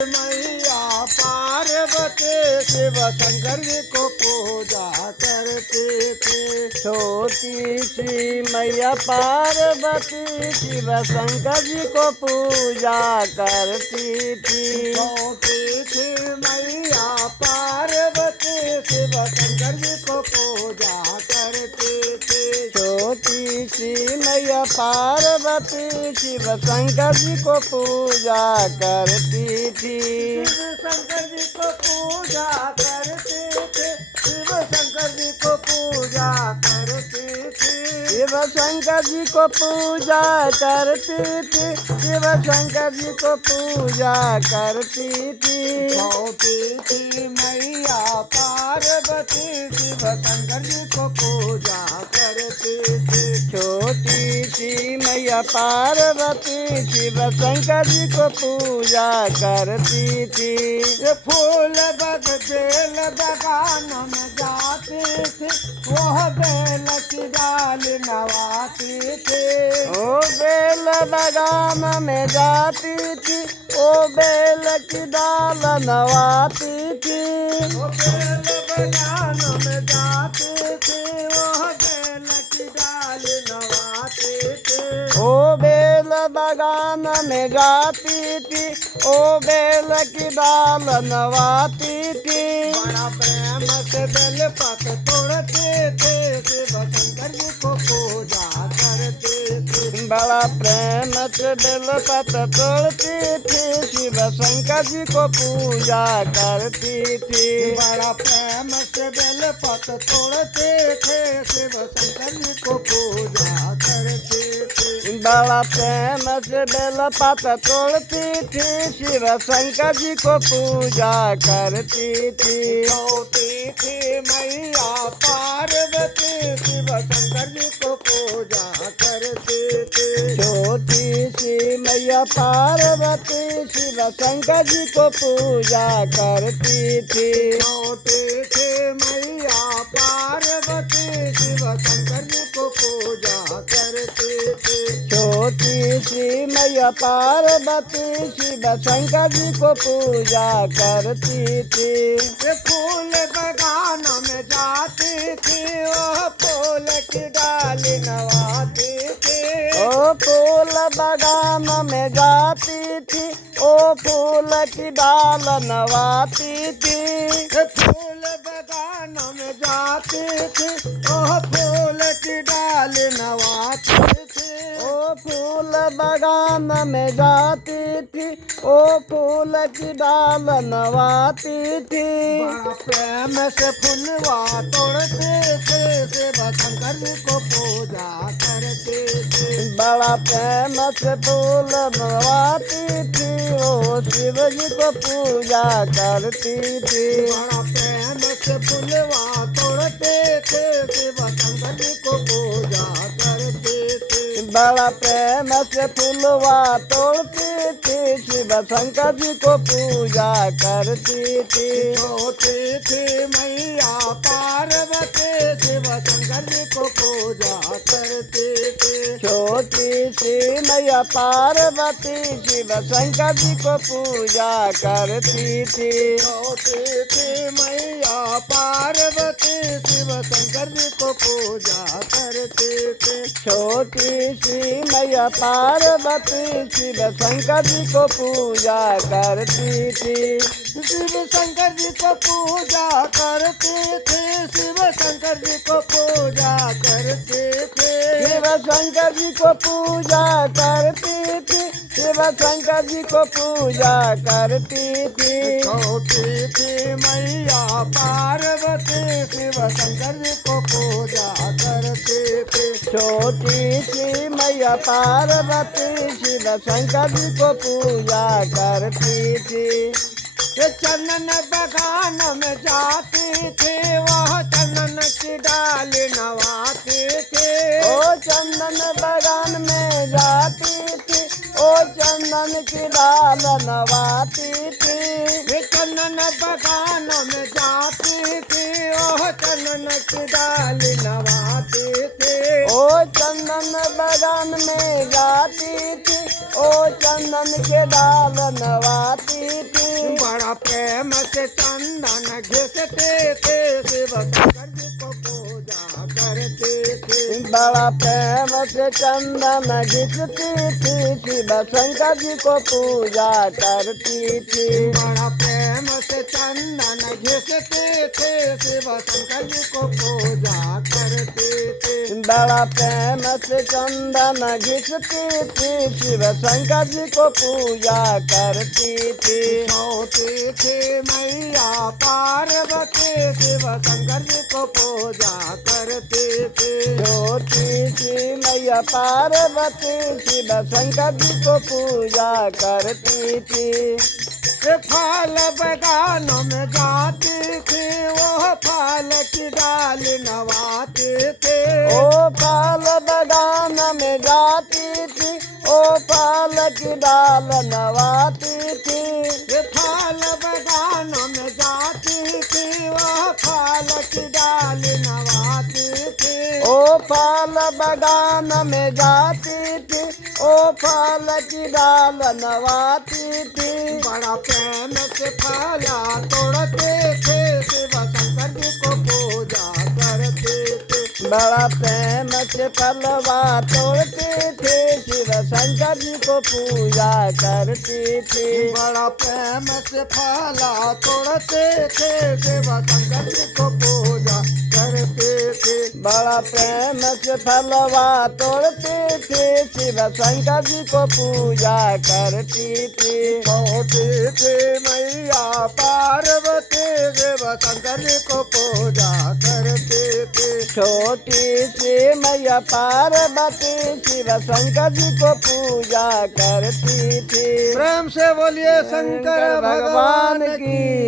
मैया पार्वती शिव शंकर जी को पूजा करते थे। छोटी सी मैया पार्वती शिव शंकर जी को पूजा करती थी। छोटी सी मैया पार्वती शिव शंकर जी को पूजा करते थे। छोटी सी मैया पार्वती शिव शंकर जी को पूजा करती थी। शिव शंकर जी को पूजा करते थे। शिव शंकर जी को पूजा करते थे। शिव शंकर जी को पूजा करती थी। शिव शंकर जी को पूजा करती थी। छोटी सी मैया पार्वती शिव शंकर जी को पूजा करती थी। छोटी सी मैया पार्वती शिव शंकर जी को पूजा करती थी। ये फूल बग बेल बगान में जाते थे। वह बेल की डाल नवाती थे। ओ बेल बगान में जाती थी। ओ बेल की डाल नवाती थी। वो बेल बगान में जाते थे। वह बेल की डाल नवाते थे। ओ बेल बगान में जाती थी। ओ बेल की डाल नवाती थी। बड़ा प्रेम से बेल पत तोड़ते थे। शिव शंकर जी को पूजा करते थे। बड़ा प्रेम से बेलपत तोड़ती थी। शिव शंकर जी को पूजा करती थी। बड़ा प्रेम से बेल पत तोड़ते थे। शिव शंकर जी को पूजा करते थे। बड़ा प्रेम से बेलपत तोड़ती थी। शिव शंकर जी को पूजा करती थी। छोटी थी मैया पार्वती शिव शंकर जी को पूजा करते थे। छोटी सी मैया पार्वती शिव शंकर जी को पूजा करती थी। छोटी थी मैया पार्वती शिव शंकर जी को पूजा करते थे। छोटी सी मैया पार्वती शिव शंकर जी को पूजा करती थी। ये फूल बगान में जाती थी। वह फूल की डाल नवाती थी। ओ फूल बगान में जाती थी। ओ फूल की डाल नवाती थी। ये फूल बगान में जाती थी। वह फूल की डाल नवाती थी। ओ फूल बगान में जाती थी। ओ फूल की डाल नवाती थी। बड़ा प्रेम से फुलवा तोड़ते थे। शिव शंकर जी को पूजा करते थे। बड़ा प्रेम से फूल नवाती थी। ओ शिव जी को पूजा करती थी। बड़ा प्रेम से फुलवा तोड़ते थे। शिव शंकर जी को पूजा करते थे। बड़ा प्रेम से फूलवा तोड़ती थी। शिव शंकर जी को पूजा करती थी। छोटी थी मैया पार्वती शिव शंकर जी को पूजा करते थे। छोटी सी मैया पार्वती शिव शंकर जी को पूजा करती थी। छोटी थी मैया पार्वती शिव शंकर जी को पूजा करते थे। छोटी सी मैया पार्वती शिव शंकर जी को पूजा करती थी। शिव शंकर जी को पूजा करते थे। शिव शंकर जी को पूजा करते थे। शिव शंकर जी को पूजा करती थी। शिव शंकर जी को पूजा करती थी। छोटी थी मैया पार्वती शिव शंकर जी को पूजा करते थे। छोटी सी मैया पार्वती शिव शंकर जी को पूजा करती थी। ये चंदन बगान में जाती थी। वह चंदन की डाल नवाती थी। ओ चंदन बगान में जाती थी। ओ चंदन की डाल नवाती थी। ये चंदन बगान में जाती थी। वह चंदन की डाल नवाती थी। ओ चंदन चंदन बगान में जाती थी, ओ चंदन के डाल नवाती थी। बड़ा प्रेम से चंदन घिसते थे, शिव शंकर जी को पूजा करते थे। बड़ा प्रेम से चंदन घिसती थी, शिव शंकर जी को पूजा करती थी। बड़ा प्रेम से चंदन घिसते थे, शिव शंकर जी को पूजा करते थे। बड़ा प्रेम से चंदन घिसती थी, शिव शंकर जी को पूजा करती थी। छोटी थी मैया पार्वती, शिव शंकर जी को पूजा करते थे। छोटी सी मैया पार्वती शिव शंकर जी को पूजा करती थी। फल बगानों में जाती थी, वो फल की डाल नवाते थे। ओ पाल बगान में जाती थी, ओ पाल की डाल नवाती थी। फल बगानों में जाती थी, वो फल की डाल नवाती थी। ओ पाल बगान में जाती थी, ओ फल की डाल नवाती थी। बड़ा प्रेम से फला तोड़ते थे, शिव शंकर जी को पूजा करते थे। बड़ा प्रेम से फलवा तोड़ते थे, शिव शंकर जी को पूजा करती थी। बड़ा प्रेम से फला तोड़ते थे, शिव शंकर जी को पूजा करते थे। बड़ा प्रेम से फलवा तोड़ते थे, शिव शंकर जी को पूजा करती थी। छोटी थी मैया पार्वती, शिव शंकर जी को पूजा करते थे। छोटी सी मैया पार्वती शिव शंकर जी को पूजा करती थी। प्रेम से बोलिए शंकर भगवान की।